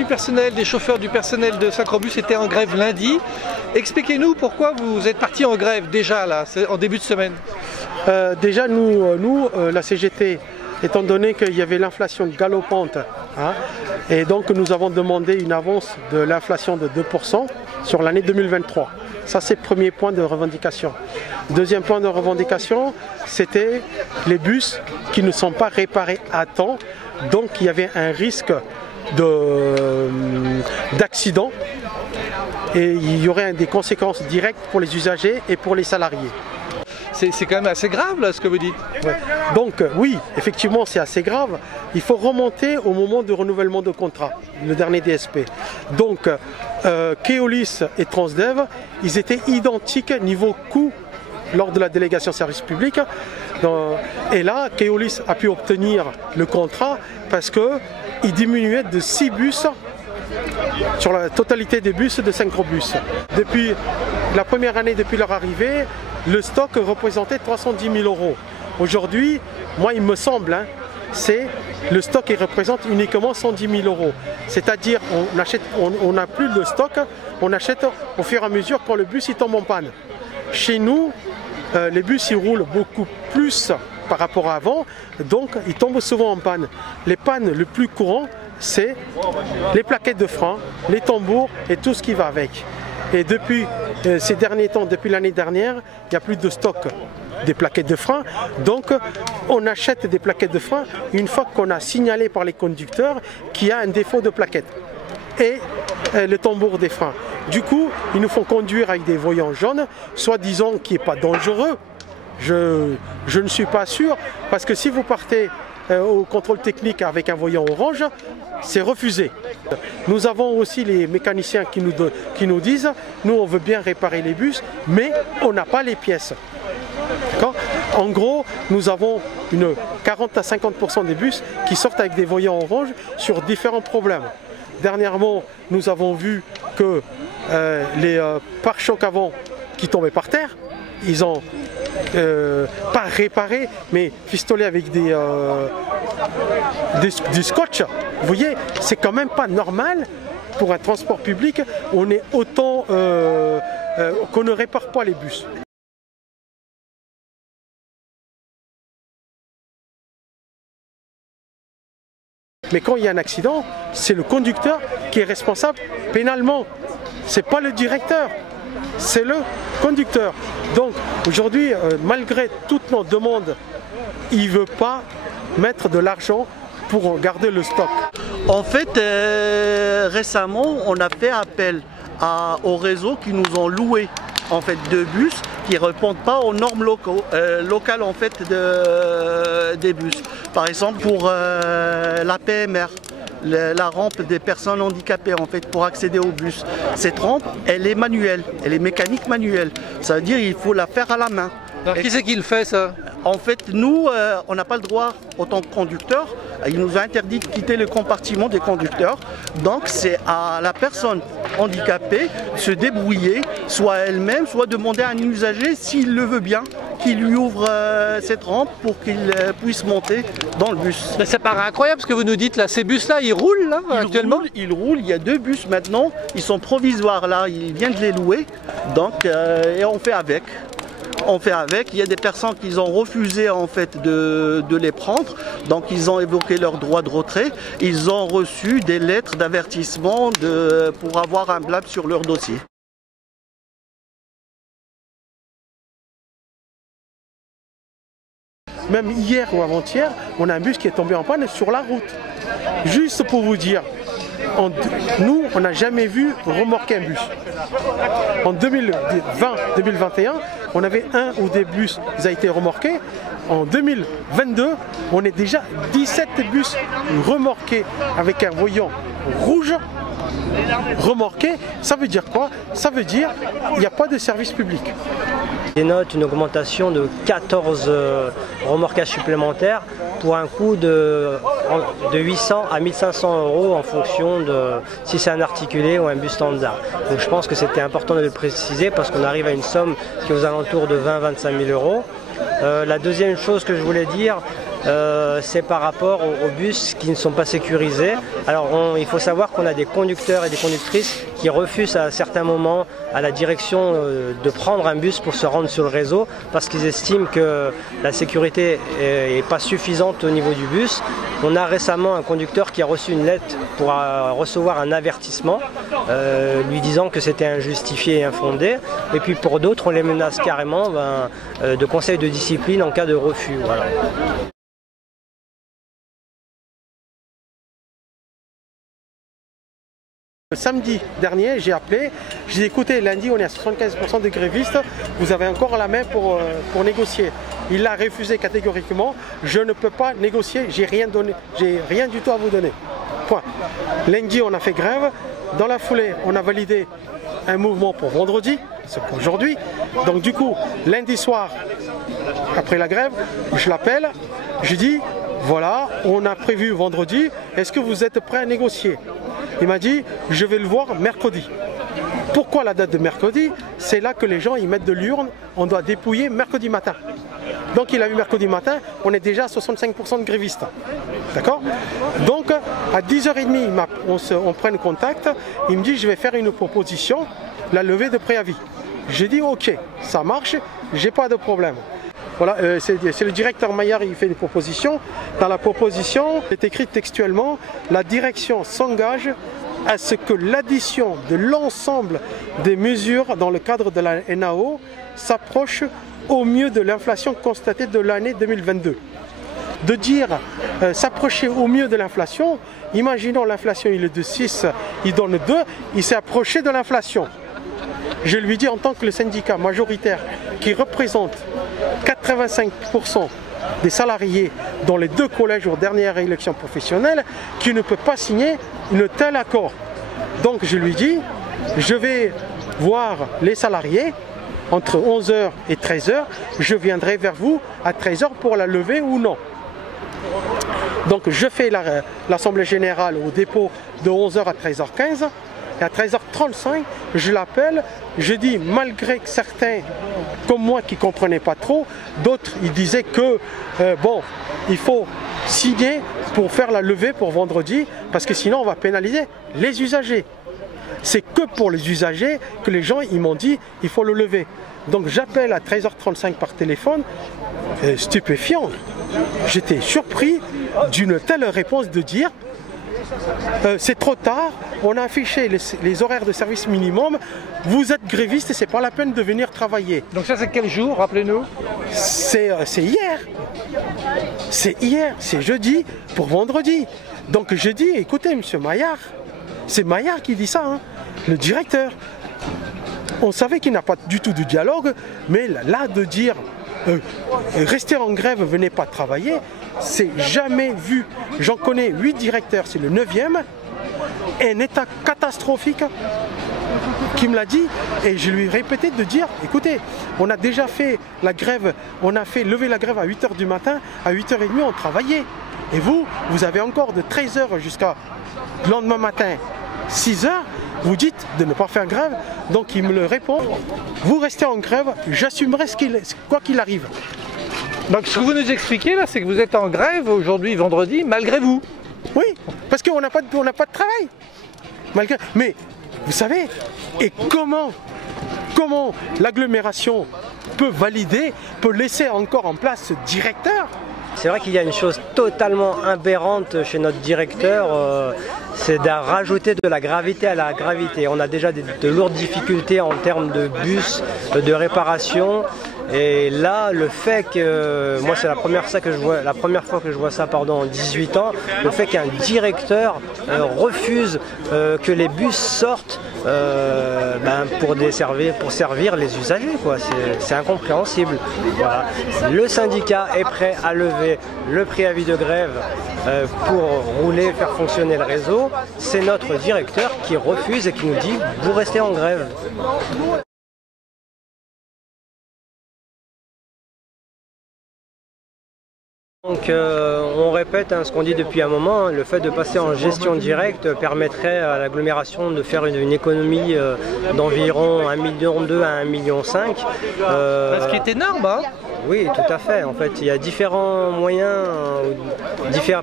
du personnel, des chauffeurs du personnel de Syncrobus étaient en grève lundi. Expliquez-nous pourquoi vous êtes partis en grève déjà là, en début de semaine. Déjà la CGT, étant donné qu'il y avait l'inflation galopante, et donc nous avons demandé une avance de l'inflation de 2% sur l'année 2023. Ça, c'est le premier point de revendication. Deuxième point de revendication, c'était les bus qui ne sont pas réparés à temps. Donc il y avait un risque d'accident et il y aurait des conséquences directes pour les usagers et pour les salariés. C'est quand même assez grave là ce que vous dites. Ouais. Donc oui, effectivement c'est assez grave. Il faut remonter au moment de renouvellement de contrat, le dernier DSP. Donc Keolis et Transdev, ils étaient identiques niveau coût lors de la délégation service public. Et là, Keolis a pu obtenir le contrat parce qu'il diminuait de 6 bus sur la totalité des bus de Syncrobus. Depuis la première année, depuis leur arrivée, le stock représentait 310 000 €. Aujourd'hui, moi il me semble, le stock il représente uniquement 110 000 €. C'est-à-dire on n'a plus de stock, on achète au fur et à mesure quand le bus il tombe en panne. Chez nous, les bus ils roulent beaucoup plus par rapport à avant, donc ils tombent souvent en panne. Les pannes le plus courant, c'est les plaquettes de frein, les tambours et tout ce qui va avec. Et depuis ces derniers temps, depuis l'année dernière, il n'y a plus de stock des plaquettes de frein. Donc on achète des plaquettes de frein une fois qu'on a signalé par les conducteurs qu'il y a un défaut de plaquette et le tambour des freins. Du coup, ils nous font conduire avec des voyants jaunes, soi-disant qui n'est pas dangereux. Je ne suis pas sûr, parce que si vous partez au contrôle technique avec un voyant orange, c'est refusé. Nous avons aussi les mécaniciens qui nous disent, nous on veut bien réparer les bus, mais on n'a pas les pièces. En gros, nous avons 40 à 50% des bus qui sortent avec des voyants orange sur différents problèmes. Dernièrement, nous avons vu que les pare-chocs avant qui tombaient par terre, ils ont pas réparé, mais fistolé avec du scotch. Vous voyez, c'est quand même pas normal pour un transport public. On est autant qu'on ne répare pas les bus. Mais quand il y a un accident, c'est le conducteur qui est responsable pénalement. C'est pas le directeur, c'est le conducteur. Donc aujourd'hui, malgré toutes nos demandes, il ne veut pas mettre de l'argent pour garder le stock. En fait, récemment, on a fait appel aux réseaux qui nous ont loué en fait, de bus qui ne répondent pas aux normes locales en fait, des bus. Par exemple, pour la PMR, la rampe des personnes handicapées en fait, pour accéder au bus. Cette rampe, elle est manuelle, elle est mécanique manuelle. Ça veut dire qu'il faut la faire à la main. Alors, qui c'est qui le fait ça? En fait, nous, on n'a pas le droit, en tant que conducteur, il nous a interdit de quitter le compartiment des conducteurs. Donc c'est à la personne handicapée de se débrouiller, soit elle-même, soit demander à un usager, s'il le veut bien, qu'il lui ouvre cette rampe pour qu'il puisse monter dans le bus. Ça paraît incroyable ce que vous nous dites là. Ces bus-là, ils roulent là actuellement? Ils roulent, il y a 2 bus maintenant, ils sont provisoires là, il vient de les louer, donc et on fait avec. Il y a des personnes qui ont refusé en fait de les prendre, donc ils ont évoqué leur droit de retrait, ils ont reçu des lettres d'avertissement pour avoir un blâme sur leur dossier. Même hier ou avant-hier, on a un bus qui est tombé en panne sur la route. Juste pour vous dire, nous, on n'a jamais vu remorquer un bus. En 2020-2021, on avait un ou des bus qui ont été remorqués. En 2022, on est déjà 17 bus remorqués avec un voyant rouge. Remorqué, ça veut dire quoi? Ça veut dire qu'il n'y a pas de service public. Ils notent une augmentation de 14 remorquages supplémentaires pour un coût de 800 à 1500 € en fonction de si c'est un articulé ou un bus standard. Donc je pense que c'était important de le préciser parce qu'on arrive à une somme qui est aux alentours de 20 à 25 000 €. La deuxième chose que je voulais dire, c'est par rapport aux bus qui ne sont pas sécurisés. Alors il faut savoir qu'on a des conducteurs et des conductrices qui refusent à certains moments à la direction de prendre un bus pour se rendre sur le réseau parce qu'ils estiment que la sécurité n'est pas suffisante au niveau du bus. On a récemment un conducteur qui a reçu une lettre pour recevoir un avertissement lui disant que c'était injustifié et infondé. Et puis pour d'autres, on les menace carrément de conseils de discipline en cas de refus. Voilà. Le samedi dernier, j'ai appelé, j'ai dit écoutez, lundi on est à 75% de grévistes, vous avez encore la main pour négocier. Il l'a refusé catégoriquement, je ne peux pas négocier, j'ai rien du tout à vous donner. Point. Lundi on a fait grève, dans la foulée on a validé un mouvement pour vendredi, c'est pour aujourd'hui. Donc du coup, lundi soir, après la grève, je l'appelle, je dis voilà, on a prévu vendredi, est-ce que vous êtes prêt à négocier? Il m'a dit, je vais le voir mercredi. Pourquoi la date de mercredi? C'est là que les gens ils mettent de l'urne, on doit dépouiller mercredi matin. Donc il a eu mercredi matin, on est déjà à 65% de grévistes. D'accord? Donc à 10h30, on prend contact, il me dit, je vais faire une proposition, la levée de préavis. J'ai dit, ok, ça marche, j'ai pas de problème. Voilà, c'est le directeur Maillard, il fait une proposition. Dans la proposition, il est écrit textuellement, la direction s'engage à ce que l'addition de l'ensemble des mesures dans le cadre de la NAO s'approche au mieux de l'inflation constatée de l'année 2022. De dire s'approcher au mieux de l'inflation, imaginons l'inflation il est de 6, il donne 2, il s'est approché de l'inflation. Je lui dis en tant que le syndicat majoritaire qui représente 85% des salariés dans les 2 collèges aux dernières élections professionnelles, qui ne peut pas signer un tel accord. Donc je lui dis, je vais voir les salariés entre 11h et 13h, je viendrai vers vous à 13h pour la lever ou non. Donc je fais l'assemblée générale au dépôt de 11h à 13h15. Et à 13h35, je l'appelle, je dis, malgré que certains, comme moi, qui ne comprenaient pas trop, d'autres, ils disaient que, bon, il faut signer pour faire la levée pour vendredi, parce que sinon on va pénaliser les usagers. C'est que pour les usagers que les gens, ils m'ont dit, il faut le lever. Donc j'appelle à 13h35 par téléphone, stupéfiant. J'étais surpris d'une telle réponse de dire, c'est trop tard, on a affiché les horaires de service minimum, vous êtes gréviste et c'est pas la peine de venir travailler. Donc ça c'est quel jour, rappelez-nous? C'est hier. C'est hier, c'est jeudi pour vendredi. Donc je dis, écoutez monsieur Maillard, c'est Maillard qui dit ça, hein, le directeur. On savait qu'il n'a pas du tout de dialogue, mais là de dire rester en grève, venez pas travailler, c'est jamais vu. J'en connais 8 directeurs, c'est le 9e, un état catastrophique qui me l'a dit, et je lui ai répété de dire, écoutez, on a déjà fait la grève, on a fait lever la grève à 8h du matin, à 8h30 on travaillait, et vous avez encore de 13h jusqu'à le lendemain matin, 6h, vous dites de ne pas faire grève. Donc il me le répond, vous restez en grève, j'assumerai quoi qu'il arrive. Donc ce que vous nous expliquez là, c'est que vous êtes en grève aujourd'hui, vendredi, malgré vous. Oui, parce qu'on n'a pas de travail. Malgré... Mais vous savez, et comment l'agglomération peut valider, peut laisser encore en place ce directeur? C'est vrai qu'il y a une chose totalement aberrante chez notre directeur, c'est de rajouter de la gravité à la gravité. On a déjà de lourdes difficultés en termes de bus, de réparation. Et là, le fait que, moi c'est la première fois que je vois ça en 18 ans, le fait qu'un directeur refuse que les bus sortent pour servir les usagers, quoi. C'est incompréhensible. Voilà. Le syndicat est prêt à lever le préavis de grève pour rouler, faire fonctionner le réseau. C'est notre directeur qui refuse et qui nous dit vous restez en grève. Donc on répète ce qu'on dit depuis un moment, le fait de passer en gestion directe permettrait à l'agglomération de faire une économie d'environ 1,2 million à 1,5 million. Ce qui est énorme, hein? Oui, tout à fait. En fait, il y a différents moyens,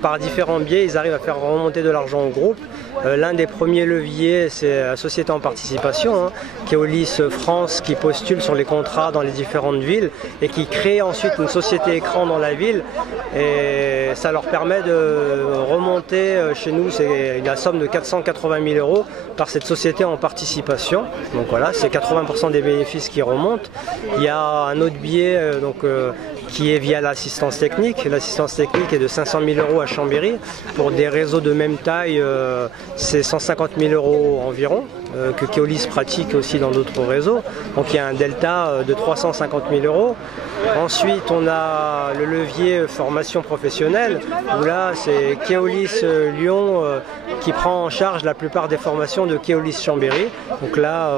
par différents biais, ils arrivent à faire remonter de l'argent au groupe. L'un des premiers leviers, c'est la société en participation, Keolis France, qui postule sur les contrats dans les différentes villes et qui crée ensuite une société écran dans la ville. Et ça leur permet de remonter chez nous, c'est la somme de 480 000 € par cette société en participation. Donc voilà, c'est 80% des bénéfices qui remontent. Il y a un autre biais qui est via l'assistance technique. L'assistance technique est de 500 000 € à Chambéry. Pour des réseaux de même taille, c'est 150 000 € environ, que Keolis pratique aussi dans d'autres réseaux. Donc il y a un delta de 350 000 €. Ensuite, on a le levier formation professionnelle, où là, c'est Keolis Lyon qui prend en charge la plupart des formations de Keolis Chambéry. Donc là,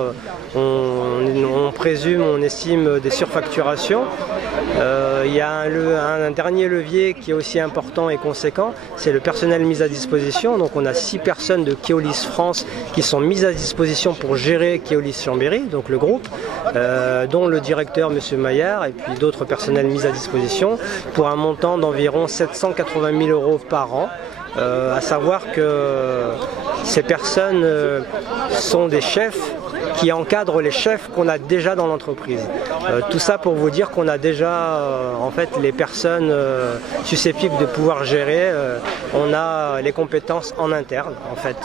on présume, on estime des surfacturations. Il y a un dernier levier qui est aussi important et conséquent, c'est le personnel mis à disposition. Donc on a 6 personnes de Keolis France qui sont mises à disposition pour gérer Keolis Chambéry, donc le groupe, dont le directeur M. Maillard et puis d'autres personnels mis à disposition pour un montant d'environ 780 000 € par an. À savoir que ces personnes sont des chefs qui encadrent les chefs qu'on a déjà dans l'entreprise. Tout ça pour vous dire qu'on a déjà en fait les personnes susceptibles de pouvoir gérer, on a les compétences en interne en fait.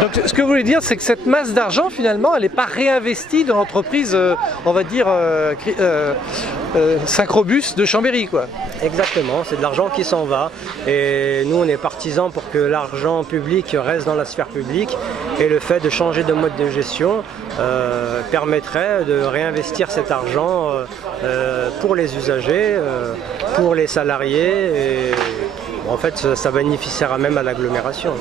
Donc ce que vous voulez dire, c'est que cette masse d'argent finalement elle n'est pas réinvestie dans l'entreprise, on va dire Syncrobus de Chambéry, quoi. Exactement, c'est de l'argent qui s'en va et nous on est partisans pour que l'argent public reste dans la sphère publique et le fait de changer de mode de gestion permettrait de réinvestir cet argent pour les usagers, pour les salariés et en fait ça bénéficiera même à l'agglomération.